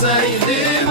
sevdim